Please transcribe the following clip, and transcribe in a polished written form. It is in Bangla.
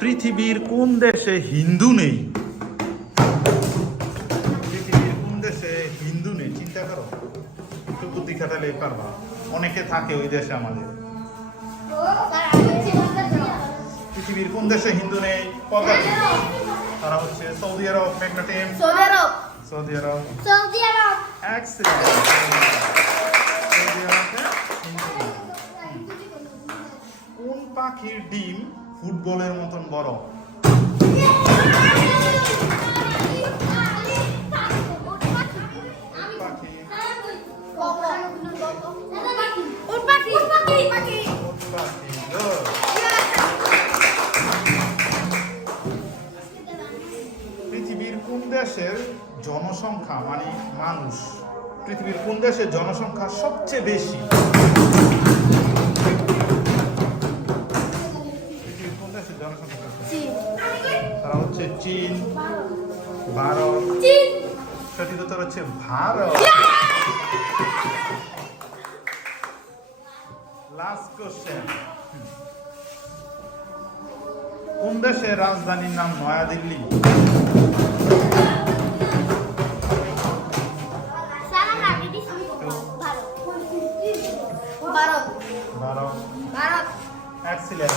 পৃথিবীর কোন দেশে হিন্দু নেই? পৃথিবীর কোন দেশে হিন্দু নেই? চিন্তা করো, একটু বুদ্ধি খাটালেই পারবা। অনেকে থাকে ওই দেশে আমাদের। পৃথিবীর কোন দেশে হিন্দু নেই? তারা হচ্ছে সৌদি আরব। ম্যাগনেটিম সৌদি আরব। এক্সিলেন্ট। সৌদি আরবে হিন্দু নেই। কোন পাখির ডিম ফুটবলের মতন বড়? পাখি। পৃথিবীর কোন দেশের জনসংখ্যা মানে মানুষ, পৃথিবীর কোন দেশের জনসংখ্যা সবচেয়ে বেশি? পৃথিবীর কোন দেশের জনসংখ্যা বেশি? তারা হচ্ছে চীন, ভারত। সঠিক উত্তর হচ্ছে ভারত। Last question. কোন দেশের রাজধানীর নাম নয়াদিল্লি? ভারত। এক্সিলেন্ট।